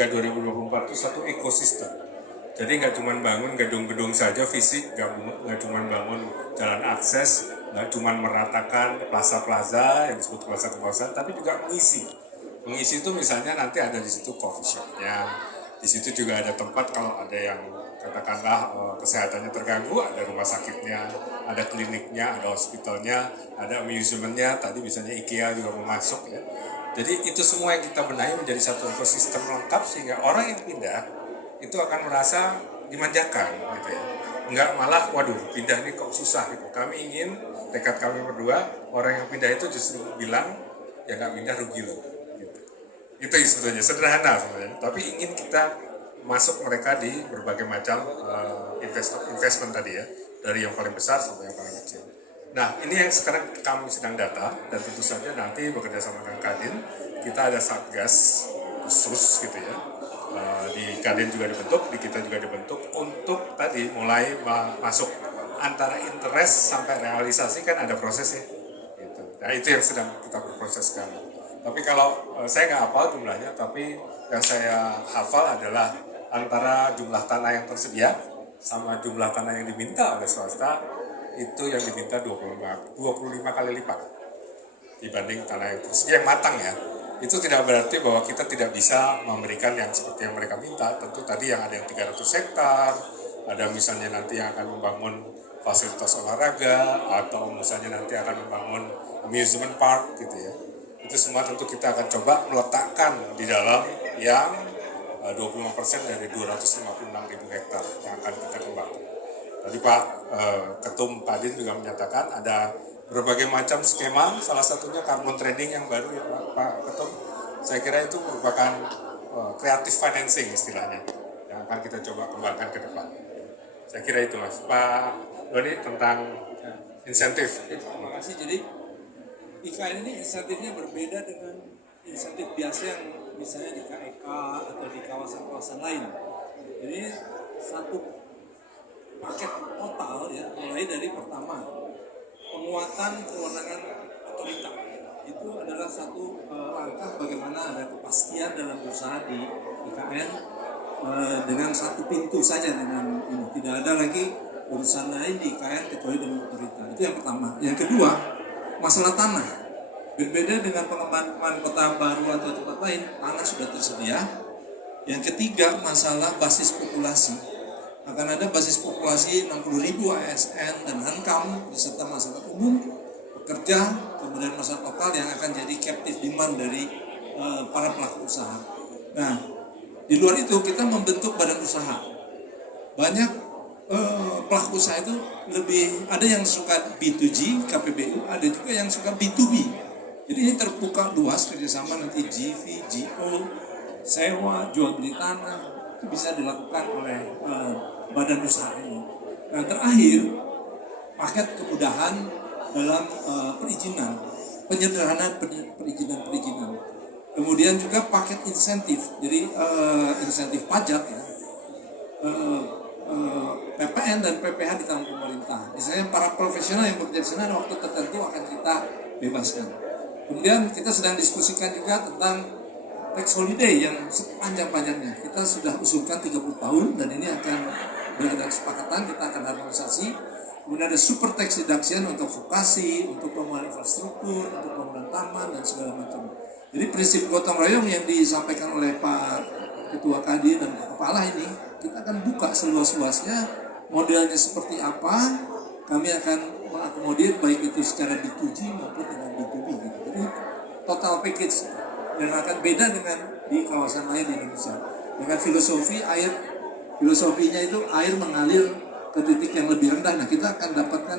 hingga 2024 itu satu ekosistem. Jadi nggak cuma bangun gedung-gedung saja fisik, nggak cuma bangun jalan akses, nggak cuma meratakan plaza-plaza yang disebut plaza kebangsaan, tapi juga mengisi. Mengisi itu misalnya nanti ada di situ coffee shopnya, di situ juga ada tempat kalau ada yang katakanlah kesehatannya terganggu, ada rumah sakitnya, ada kliniknya, ada hospitalnya, ada amusementnya, tadi misalnya IKEA juga mau masuk ya. Jadi itu semua yang kita benahi menjadi satu ekosistem lengkap sehingga orang yang pindah itu akan merasa dimanjakan gitu ya. Enggak malah waduh pindah ini kok susah gitu. Kami ingin, tekad kami berdua, orang yang pindah itu justru bilang ya nggak pindah rugi loh gitu. Itu sebetulnya sederhana sebenarnya, tapi ingin kita masuk mereka di berbagai macam investment tadi ya, dari yang paling besar sampai yang paling kecil. Nah ini yang sekarang kami sedang data, dan tentu saja nanti bekerja sama dengan Kadin, kita ada satgas khusus gitu ya, di Kadin juga dibentuk, di kita juga dibentuk untuk tadi mulai masuk antara interest sampai realisasi kan ada prosesnya gitu. Nah itu yang sedang kita berproses sekarang. Tapi kalau saya nggak hafal jumlahnya, tapi yang saya hafal adalah antara jumlah tanah yang tersedia sama jumlah tanah yang diminta oleh swasta, itu yang diminta 25 kali lipat dibanding tanah yang tersedia yang matang ya. Itu tidak berarti bahwa kita tidak bisa memberikan yang seperti yang mereka minta. Tentu tadi yang ada yang 300 hektar, ada misalnya nanti yang akan membangun fasilitas olahraga, atau misalnya nanti akan membangun amusement park gitu ya. Itu semua tentu kita akan coba meletakkan di dalam yang 25% dari 256.000 hektar yang akan kita kembangkan. Tadi Pak Ketum Kadin juga menyatakan ada berbagai macam skema, salah satunya carbon trading yang baru ya Pak Ketum. Saya kira itu merupakan creative financing istilahnya yang akan kita coba kembangkan ke depan. Saya kira itu Mas. Pak Doni tentang insentif. Terima kasih. Jadi IKN ini insentifnya berbeda dengan insentif biasa yang misalnya di KEK atau di kawasan-kawasan lain. Jadi satu paket total ya, mulai dari pertama penguatan kewenangan otorita. Itu adalah satu langkah bagaimana ada kepastian dalam usaha di IKN dengan satu pintu saja, dengan ini tidak ada lagi urusan lain di IKN kecuali dengan otorita. Itu yang pertama. Yang kedua, masalah tanah. Berbeda dengan pengembangan kota baru atau tempat lain, tanah sudah tersedia. Yang ketiga, masalah basis populasi. Akan ada basis populasi 60.000 ASN dan Hankam beserta masyarakat umum, pekerja, kemudian masyarakat lokal yang akan jadi captive demand dari para pelaku usaha. Nah, di luar itu kita membentuk badan usaha. Banyak pelaku usaha itu lebih, ada yang suka B2G, KPBU, ada juga yang suka B2B. Jadi ini terbuka luas kerjasama nanti GV, GO, sewa, jual beli tanah, itu bisa dilakukan oleh badan usaha ini. Nah terakhir, paket kemudahan dalam perizinan, penyederhanaan perizinan. Kemudian juga paket insentif, jadi insentif pajak ya, PPN dan PPH di tangan pemerintah. Misalnya para profesional yang bekerja di sana waktu tertentu akan kita bebaskan. Kemudian kita sedang diskusikan juga tentang tax holiday yang sepanjang-panjangnya. Kita sudah usulkan 30 tahun dan ini akan berada kesepakatan, kita akan harmonisasi. Kemudian ada super tax deduction untuk vokasi, untuk pembangunan infrastruktur, untuk pembangunan taman dan segala macam. Jadi prinsip gotong royong yang disampaikan oleh Pak Ketua Kadin dan Kepala ini, kita akan buka seluas-luasnya, modelnya seperti apa, kami akan mengakomodir baik itu secara B2G maupun dengan B2B gitu. Jadi total package yang akan beda dengan di kawasan lain di Indonesia. Dengan filosofinya itu air mengalir ke titik yang lebih rendah. Nah kita akan dapatkan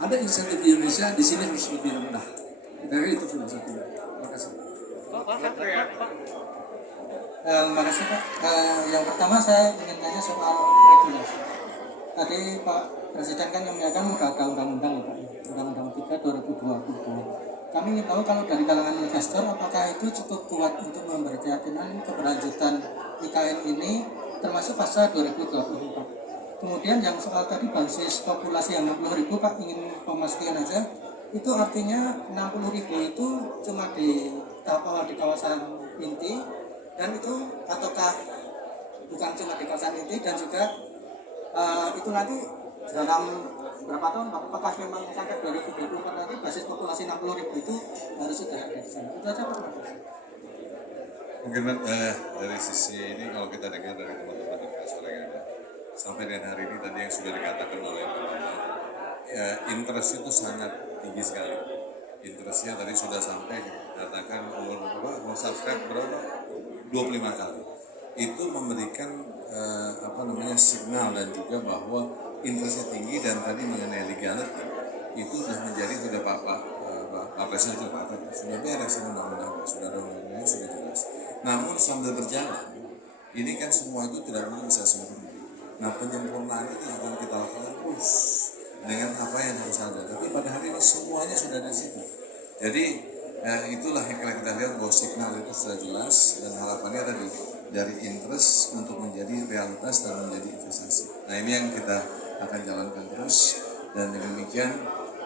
ada insentif di Indonesia, di sini harus lebih rendah. Kira-kira itu filosofinya. Terima kasih. Terima kasih Pak. Yang pertama saya ingin tanya soal regulasi. Tadi Pak Presiden kan yang menyatakan sudah ada undang-undang ya Pak, Undang-Undang 3 2022. Kami ingin tahu kalau dari kalangan investor apakah itu cukup kuat untuk memberi keyakinan keberlanjutan IKN ini termasuk pasca 2024. Kemudian yang soal tadi basis populasi yang 60.000 Pak, ingin memastikan aja itu artinya 60.000 itu cuma di tahap awal di kawasan inti, Dan itu ataukah bukan cuma di kawasan inti dan juga itu nanti dalam berapa tahun apakah memang sampai 2024 nanti basis populasi 60.000 itu harus sudah ada di sana. Itu aja Pak. Mungkin dari sisi ini kalau kita dengar dari teman-teman investor yang ada sampai dengan hari ini tadi yang sudah dikatakan oleh Pak Bambang, interest itu sangat tinggi sekali. Interestnya tadi sudah sampai dikatakan umur subscribe berapa? 25 kali. Itu memberikan signal dan juga bahwa interestnya tinggi dan tadi mengenai legality itu sudah menjadi sudah Pak Presiden juga katakan sudah beres undang-undang, sudah ada undang-undangnya sudah jelas. Namun sambil berjalan ini kan semua itu tidak mungkin bisa sempurna. Nah penyempurnaan itu akan kita lakukan terus dengan apa yang harus ada. Tapi pada hari ini semuanya sudah di situ. Jadi itulah yang kita lihat bahwa signal itu sudah jelas dan harapannya tadi dari interest untuk menjadi realitas dan menjadi investasi. Nah ini yang kita akan jalankan terus dan dengan demikian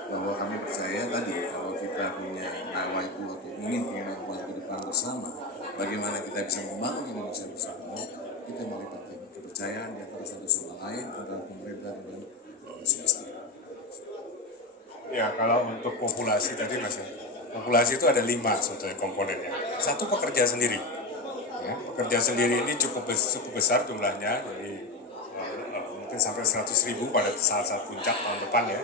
bahwa kami percaya tadi kalau kita punya nawa itu atau ingin melakukan ke depan bersama, bagaimana kita bisa membangun Indonesia bersama, kita mulai penting kepercayaan di antara satu sama lain antara pemerintah dan swasta. Ya kalau untuk populasi tadi Mas, populasi itu ada 5 sebetulnya komponennya. Satu pekerja sendiri. Ya, pekerja sendiri ini cukup besar jumlahnya, jadi mungkin sampai 100.000 pada saat puncak tahun depan ya.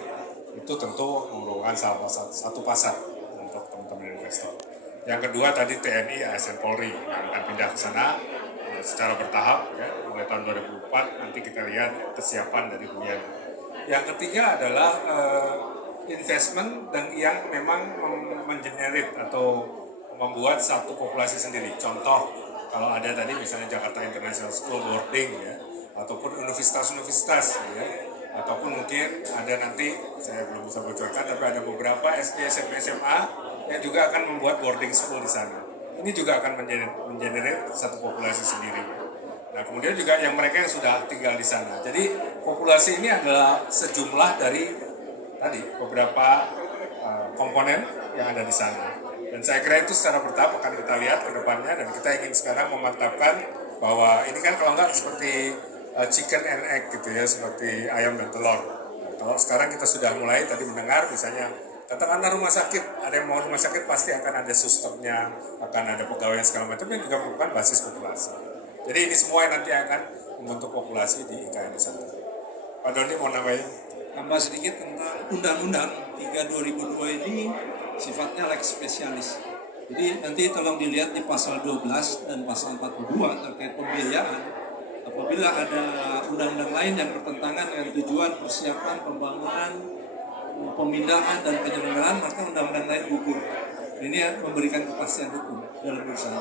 Itu tentu merupakan salah satu pasar untuk teman-teman investor. Yang kedua tadi TNI, ASN Polri yang akan pindah ke sana secara bertahap ya, mulai tahun 2004 nanti kita lihat kesiapan dari hunian. Yang ketiga adalah investment dan yang memang mengenerate atau membuat satu populasi sendiri. Contoh kalau ada tadi misalnya Jakarta International School boarding ya, ataupun universitas-universitas ya, ataupun mungkin ada nanti saya belum bisa bocorkan tapi ada beberapa SD, SMP, SMA yang juga akan membuat boarding school di sana. Ini juga akan mengenerate satu populasi sendiri. Nah kemudian juga yang mereka yang sudah tinggal di sana. Jadi populasi ini adalah sejumlah dari tadi beberapa komponen yang ada di sana. Dan saya kira itu secara bertahap akan kita lihat ke depannya dan kita ingin sekarang memantapkan bahwa ini kan kalau nggak seperti chicken and egg gitu ya, seperti ayam dan telur. Nah, kalau sekarang kita sudah mulai tadi mendengar misalnya katakanlah rumah sakit, ada yang mau rumah sakit pasti akan ada susternya, akan ada pegawai segala macam yang juga merupakan basis populasi. Jadi ini semua yang nanti akan membentuk populasi di IKN Nusantara. Pak Doni mau nambahin? Tambah sedikit tentang Undang-Undang 3/2002 ini sifatnya lex spesialis. Jadi nanti tolong dilihat di pasal 12 dan pasal 42 terkait pembiayaan. Apabila ada undang-undang lain yang bertentangan dengan tujuan persiapan pembangunan, pemindahan dan penyelenggaraan, maka undang-undang lain gugur. Ini memberikan kepastian hukum dalam urusan